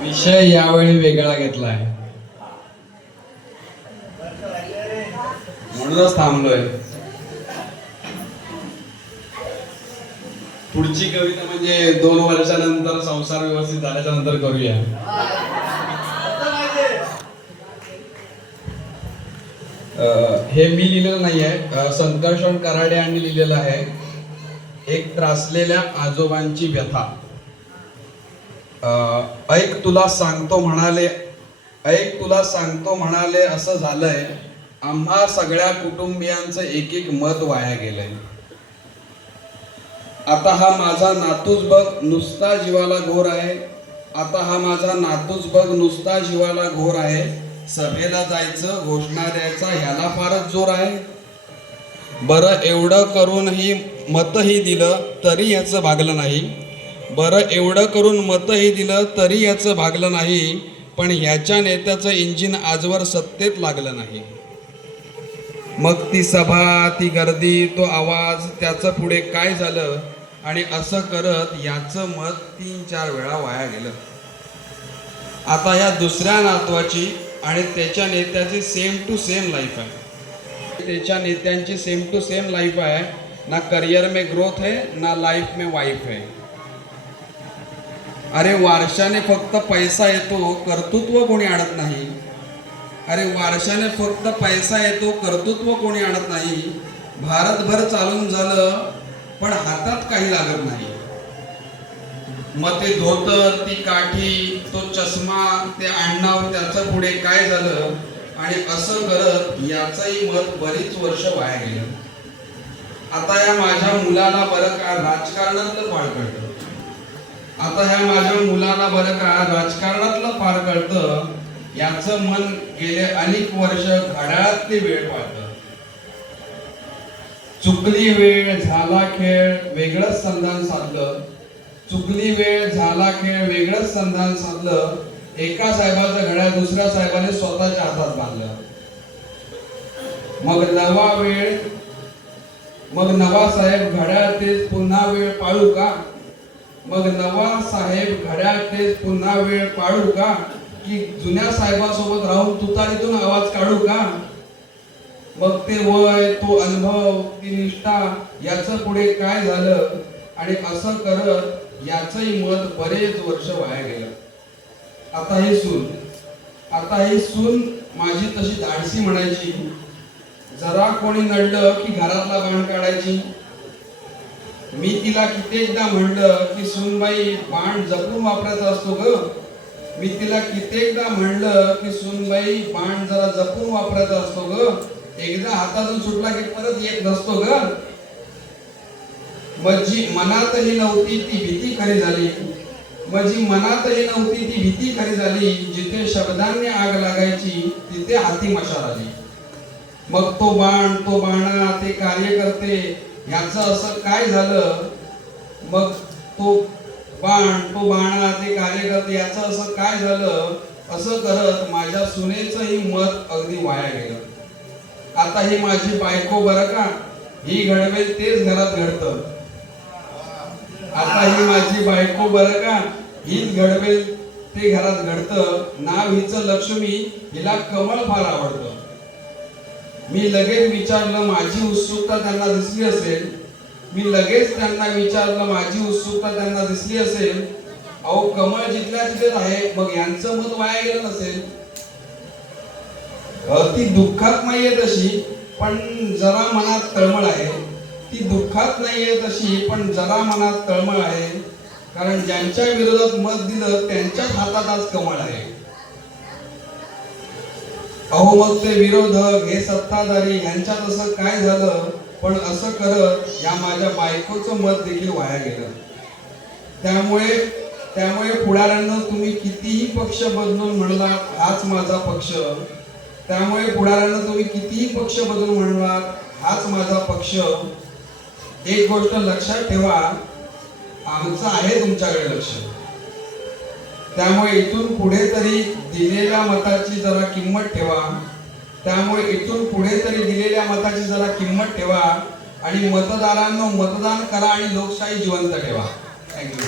विषय यावेळी वेगळा घेतलाय म्हणूनच थांबलोय. पुढची कविता म्हणजे 2 वर्षानंतर संसार व्यवस्थित झाल्याच्या नंतर करूया. हे मी लिहिलेलं नाहीये, संकर्षण कराडे यांनी लिहिलेलं आहे. एक त्रासलेल्या आजोबांची व्यथा. ऐक तुला सांगतो म्हणाले असं झालंय. आम्हा सगळ्या कुटुंबियांचं एक एक मत वाया गेलंय. आता हा माझा नातूच बघ नुसता जीवाला घोर आहे. सभेला जायचं, घोषणा द्यायचा ह्याला फारच जोर आहे. बरं एवढं करूनही मतही दिलं तरी याचं भागलं नाही. पण ह्याच्या नेत्याचं इंजिन आजवर सत्तेत लागलं नाही. मग ती सभा, ती गर्दी, तो आवाज, त्याचं पुढे काय झालं आणि असं करत याचं मत 3-4 वेळा वाया गेलं. आता ह्या दुसऱ्या नातवाची आणि त्याच्या नेत्याची सेम टू सेम लाईफ आहे. ना करियर में ग्रोथ है, ना लाइफ में वाइफ है. अरे वारशाने फक्त पैसा येतो, कर्तृत्व कोणी आणत नाही. भारतभर चालून झालं पण हातात काही लागत नाही. मग ते धोतर, ती काठी, तो चष्मा, ते आडनाव, त्याचं पुढे काय झालं आणि असं करत याचंही मत बरीच वर्ष वाया गेलं. आता या माझ्या मुलाला बरं का राजकारणातलं फार कळतं. याचं मन गेले अनेक वर्ष घड्याळातली वेळ पाळतं. चुकली वेळ झाला खेळ वेगळंच संधान साधलं. एका साहेबाचं घड्याळ दुसऱ्या साहेबाने स्वतःच्या हातात बांधलं. मग नवा साहेब घड्याळ तेच पुन्हा वेळ पाळू का की जुन्या साहेबासोबत राहून तुतारीतून आवाज काढू का. मग ते वय, तो अनुभव, ती निष्ठा, याचं पुढे काय झालं आणि असं करत याचंही मत बरेच वर्ष वाया गेलं. आता ही सून माझी तशी धाडसी म्हणायची. जरा कोणी नडलं की घरातला बाण काढायची. मी तिला कित्येकदा म्हणलं की सूनबाई बाण जपून वापरायचा असतो ग. बाण जरा जपून वापरायचा असतो ग. एकदा हातातून सुटला की परत येत नसतो ग. माझी मनातही नव्हती ती भीती खरी झाली. जिथे शब्दांनी आग लागायची तिथे हाती मशाल आली. मग तो बाणा, ते कार्यकर्ते, याचं असं काय झालं. असं करत माझ्या सुनेचंही मत अगदी वाया गेलं. आता ही माझी बायको बरं का, ही घडवेल तेच घरात घडतं. नाव हिचं लक्ष्मी, हिला कमळ फार आवडतं. मी लगेच विचारलं माझी उत्सुकता त्यांना दिसली असेल. अहो कमळ जिथल्या तिथेच आहे, मग यांचं मत वाया गेलं नसेल. ती दुःखात नाहीये तशी पण जरा मनात तळमळ आहे. कारण ज्यांच्या विरोधात मत दिलं त्यांच्याच हातात आज कमळ आहे. अहो मग ते विरोधक, हे सत्ताधारी, यांच्यात असं काय झालं. पण असं करत या माझ्या बायकोचं मत देखील वाया गेलं. त्यामुळे पुढाऱ्यांना तुम्ही कितीही पक्ष बदलून म्हणलात हाच माझा पक्ष. एक गोष्ट लक्षात ठेवा, आमचं आहे तुमच्याकडे लक्ष. त्यामुळे इथून पुढे तरी दिलेल्या मताची जरा किंमत ठेवा आणि मतदारांना मतदान करा आणि लोकशाही जिवंत ठेवा. थँक्यू.